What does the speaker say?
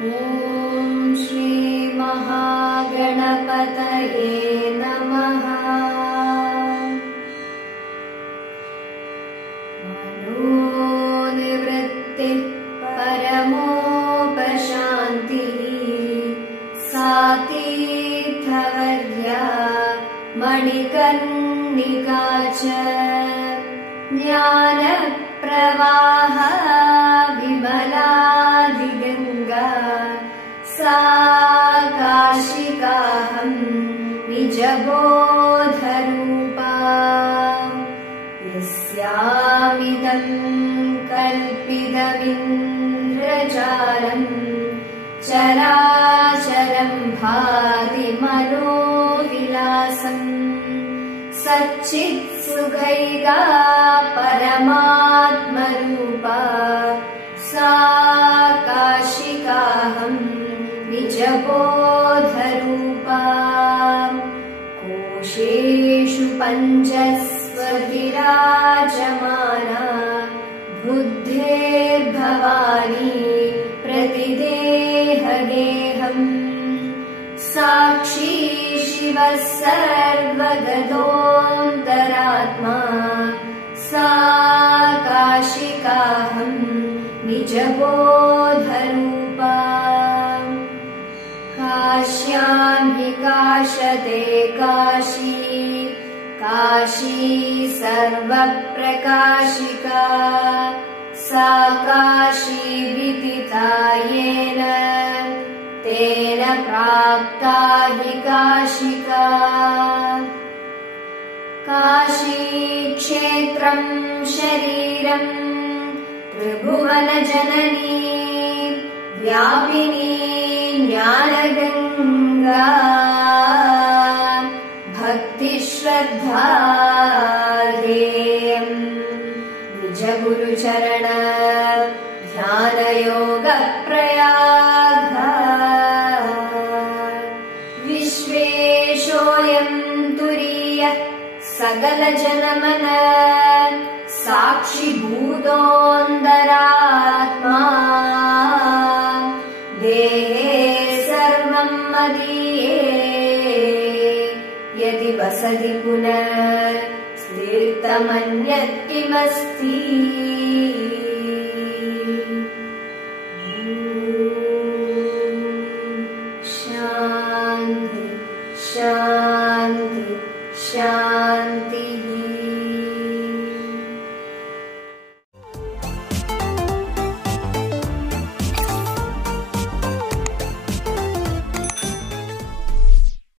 ॐ श्री महागणपतये नमः। मनोनिवृत्तिः परमोपशान्तिः सा तीर्थवर्या मणिकर्णिका च ज्ञानप्रवाह विमलादिगङ्गा सा काशिकाहं निजबोधरूपा यस्यामिदं कल्पितमिन्द्रजालं चराचरं भाति मनोविलासम् सच्चित्सुखैका परमात्मरूपा सा काशिकाहं निजबोधरूपा कोशेषु पञ्चस्वधिराजमाना बुद्धेर्भवानी प्रतिदेहगेहम् साक्षी शिवः सर्वगतोऽन्तरात्मा सा काशिकाहं निजबोधरूपा काश्यां हि काशते काशी काशी सर्वप्रकाशिका सा काशी विदिता येन तेन प्राप्ता हि काशिका काशीक्षेत्रं शरीरं त्रिभुवनजननी व्यापिनी ज्ञानगङ्गा भक्तिश्रद्धा ध्येयम् निजगुरुचरण ध्यानयोगप्रयाग विश्वेशोऽयं तुरीयः सकलजनमन साक्षिभूतोऽन्तरात्मा देहे सर्वं मदीये यदि वसति पुनः स्थितमन्यत् किमस्ति शान्ति शान्ति शान्तिः।